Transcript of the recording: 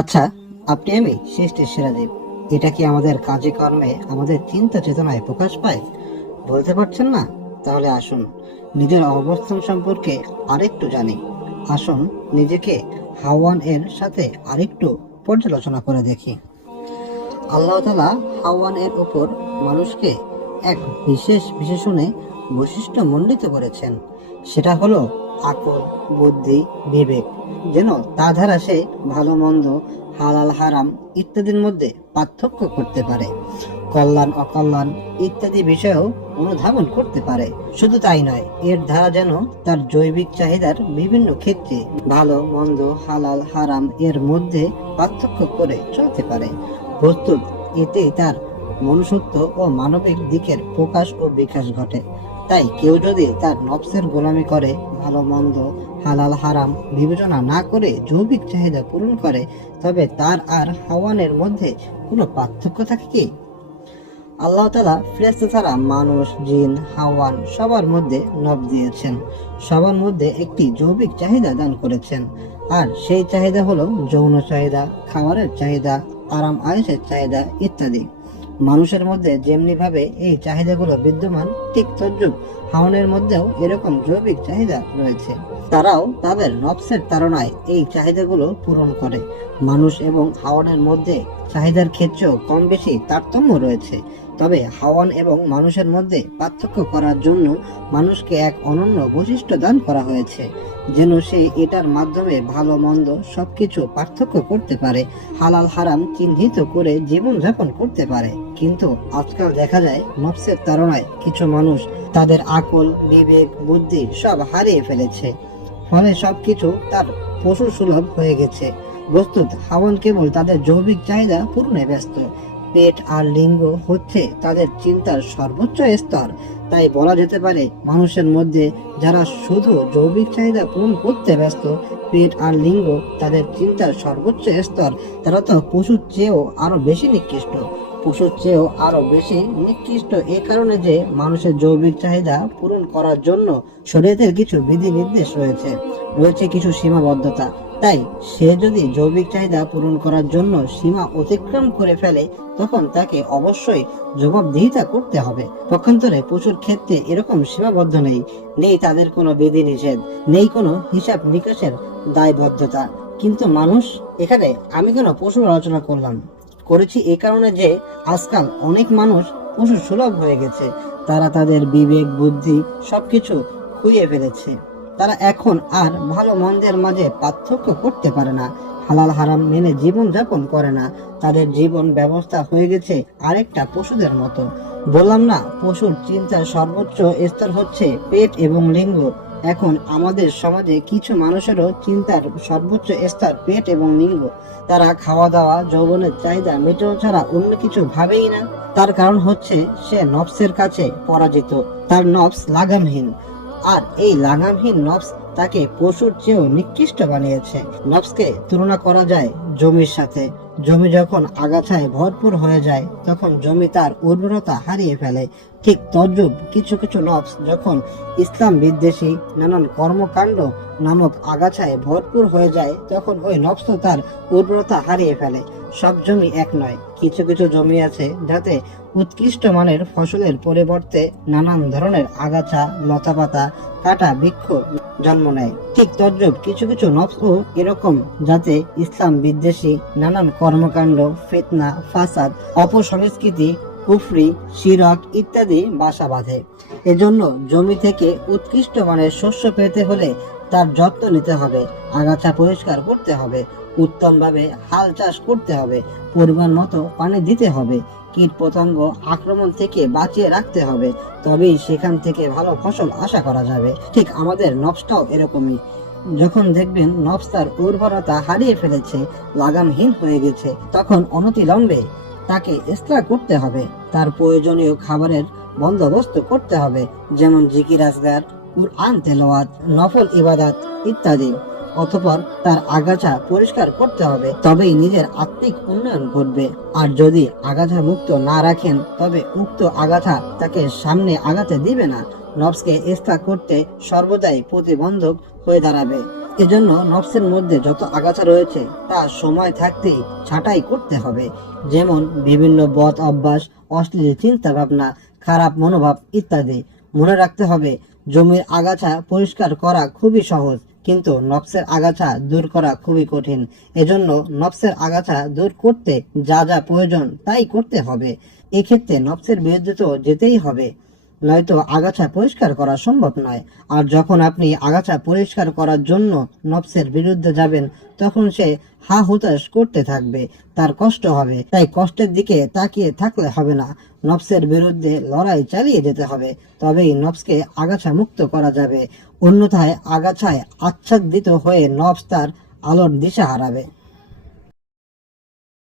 আচ্ছা, আপনি আমি সৃষ্টির সেরা জীব। এটা কি আমাদের কাজে কর্মে, আমাদের চিন্তা চেতনায় প্রকাশ পায়? বলতে পারছেন না? তাহলে আসুন নিজের অবস্থান সম্পর্কে আরেকটু জানি। আসুন নিজেকে হাওয়ান এর সাথে আরেকটু পর্যালোচনা করে দেখি। আল্লাহ তাআলা হাওয়ান এর উপর মানুষকে এক বিশেষ বিশেষণে বৈশিষ্ট্য মণ্ডিত করেছেন। সেটা হলো আকল, বুদ্ধি, বিবেক। যেন তা দ্বারা সে ভালো মন্দ, হালাল হারাম ইত্যাদির মধ্যে পার্থক্য করতে পারে, কল্যাণ অকল্যাণ ইত্যাদি বিষয়েও অনুধাবন করতে পারে। শুধু তাই নয়, এর দ্বারা যেন তার জৈবিক চাহিদার বিভিন্ন ক্ষেত্রে ভালো মন্দ, হালাল হারাম এর মধ্যে পার্থক্য করে চলতে পারে। প্রস্তুত এতে তার মনুষ্যত্ব ও মানবিক দিকের প্রকাশ ও বিকাশ ঘটে। তাই কেউ যদি তার নফসের গোলামি করে, ভালো মন্দ, হালাল হারাম বিবেচনা না করে জৈবিক চাহিদা পূরণ করে, তবে তার আর হাওয়ানের মধ্যে কোনো পার্থক্য থাকে কি? আল্লাহ তাআলা ফেরেশতা ছাড়া মানুষ, জিন, হাওয়ান সবার মধ্যে নফস দিয়েছেন। সবার মধ্যে একটি জৈবিক চাহিদা দান করেছেন। আর সেই চাহিদা হলো যৌন চাহিদা, খাবারের চাহিদা, আরাম আয়েশের চাহিদা ইত্যাদি। মানুষের মধ্যে যেমনি ভাবে এই চাহিদাগুলো বিদ্যমান, ঠিক তদ্রুপ হাওয়ানের মধ্যেও এরকম জৈবিক চাহিদা রয়েছে। তারাও তাদের নফসের তাড়নায় এই চাহিদাগুলো পূরণ করে। মানুষ এবং হাওয়ানের মধ্যে চাহিদার ক্ষেত্রেও কম বেশি তারতম্য রয়েছে। তবে হাওয়ান এবং মানুষের মধ্যে পার্থক্য করার জন্য মানুষকে এক অনন্য বৈশিষ্ট্য দান করা হয়েছে, যেন সে এটার মাধ্যমে ভালো মন্দ সবকিছু পার্থক্য করতে পারে, হালাল হারাম চিহ্নিত করে জীবন যাপন করতে পারে। কিন্তু আজকাল দেখা যায় নফসের তাড়নায় কিছু মানুষ তাদের আকল, বিবেক, বুদ্ধি সব হারিয়ে ফেলেছে। ফলে সবকিছু তার পশু সুলভ হয়ে গেছে। বস্তুত হাওয়ান কেবল তাদের জৈবিক চাহিদা পূরণে ব্যস্ত। পেট আর লিঙ্গ হচ্ছে তাদের চিন্তার সর্বোচ্চ স্তর। তাই বলা যেতে পারে মানুষের মধ্যে যারা শুধু জৈবিক চাহিদা পূরণ করতে ব্যস্ত, পেট আর লিঙ্গ তাদের চিন্তার সর্বোচ্চ স্তর, তারা তো পশুর চেয়েও আরো বেশি নিকৃষ্ট। পশুর চেয়েও আরো বেশি নিকৃষ্ট এ কারণে যে মানুষের জৈবিক চাহিদা পূরণ করার জন্য শরীয়তের কিছু বিধি নির্দেশ রয়েছে, রয়েছে কিছু সীমাবদ্ধতা। তাই সে যদি জৈবিক চাহিদা পূরণ করার জন্য সীমা অতিক্রম করে ফেলে, তখন তাকে অবশ্যই জবাবদিহিতা করতে হবে। পক্ষান্তরে পশুর ক্ষেত্রে এরকম সীমাবদ্ধ নেই, নেই তাদের কোনো বিধি নিষেধ, নেই কোনো হিসাব নিকাশের দায়বদ্ধতা। কিন্তু মানুষ, এখানে আমি কেন পশুর আলোচনা করেছি এই কারণে যে আজকাল অনেক মানুষ পশু সুলভ হয়ে গেছে। তারা তাদের বিবেক, বুদ্ধি সবকিছু খুইয়ে ফেলেছে। তারা এখন আর ভালো মন্দের মাঝে পার্থক্য করতে পারে না, হালাল হারাম মেনে জীবন যাপন করে না। তাদের জীবন ব্যবস্থা হয়ে গেছে আরেকটা পশুদের মতো। বললাম না, পশুর চিন্তার সর্বোচ্চ স্তর হচ্ছে পেট এবং লিঙ্গ। এখন আমাদের সমাজে কিছু মানুষেরও চিন্তার সর্বোচ্চ স্তর পেট এবং লিঙ্গ। তারা খাওয়া দাওয়া, যৌবনের চাহিদা মেটানো ছাড়া অন্য কিছু ভাবেই না। তার কারণ হচ্ছে সে নফসের কাছে পরাজিত। তার নফস লাগামহীন। আর এই লাগামহীন নফস তাকে পশুর চেয়েও নিকৃষ্ট বানিয়েছে। নফসকে তুলনা করা যায় জমির সাথে। জমি যখন আগাছায় ভরপুর হয়ে যায়, তখন জমি তার উর্বরতা হারিয়ে ফেলে। ঠিক তদ্রূপ কিছু কিছু নফস যখন ইসলাম বিদ্বেষী নানান কর্মকাণ্ড নামক আগাছায় ভরপুর হয়ে যায়, তখন ওই নফস তার উর্বরতা হারিয়ে ফেলে। সব জমি এক নয়। কিছু কিছু জমি আছে যাতে উৎকৃষ্ট মানের ফসলের পরিবর্তে নানান ধরনের আগাছা, লতাপাতা, কাটা বৃক্ষ জন্ম নেয়। ঠিক তদ্রূপ কিছু কিছু নফসও এরকম, যাতে ইসলাম বিদ্বেষী নানান কর্মকাণ্ড, ফিতনা, ফাসাদ, অপসংস্কৃতি, কুফরি, শিরক ইত্যাদি বাসা বাঁধে। এজন্য জমি থেকে উৎকৃষ্ট মানের শস্য পেতে হলে তার যত্ন নিতে হবে, আগাছা পরিষ্কার করতে হবে, উত্তমভাবে হাল চাষ করতে হবে, পরিমাণ মতো পানি দিতে হবে, কীট পতঙ্গ আক্রমণ থেকে বাঁচিয়ে রাখতে হবে। তবেই সেখান থেকে ভালো ফসল আশা করা যাবে। ঠিক আমাদের নফসটাও এরকমই। যখন দেখবেন নফস তার উর্বরতা হারিয়ে ফেলেছে, লাগামহীন হয়ে গেছে, তখন অনতিবিলম্বে তাকে ইসলাহ করতে হবে। তার প্রয়োজনীয় খাবারের বন্দোবস্ত করতে হবে, যেমন জিকির আজগার, কুরআন তেলাওয়াত, নফল ইবাদত ইত্যাদি। অতঃপর তার আগাছা পরিষ্কার করতে হবে, তবেই নিজের আত্মিক উন্নয়ন ঘটবে। আর যদি আগাছা মুক্ত না রাখেন, তবে উক্ত আগাছা তাকে সামনে আগাতে দিবে না, নফসকে ইসলাহ করতে সর্বদাই প্রতিবন্ধক হয়ে দাঁড়াবে। এজন্য নফসের মধ্যে যত আগাছা রয়েছে তা সময় থাকতেই ছাঁটাই করতে হবে। যেমন বিভিন্ন বদ অভ্যাস, অশ্লীল চিন্তা ভাবনা, খারাপ মনোভাব ইত্যাদি। মনে রাখতে হবে, জমির আগাছা পরিষ্কার করা খুবই সহজ, কিন্তু নফসের আগাছা দূর করা খুবই কঠিন। এজন্য নফসের আগাছা দূর করতে যা যা প্রয়োজন তাই করতে হবে। এক্ষেত্রে নফসের বিরুদ্ধে তো যেতেই হবে, নয়তো আগাছা পরিষ্কার করা সম্ভব নয়। আর যখন আপনি আগাছা পরিষ্কার করার জন্য নফসের বিরুদ্ধে যাবেন, তখন সে হা হুতাশ করতে থাকবে, তার কষ্ট হবে। তাই কষ্টের দিকে তাকিয়ে থাকলে হবে না, নফসের বিরুদ্ধে লড়াই চালিয়ে যেতে হবে। তবেই নফসকে আগাছা মুক্ত করা যাবে। অন্যথায় আগাছায় আচ্ছাদিত হয়ে নফস তার আলোর দিশা হারাবে।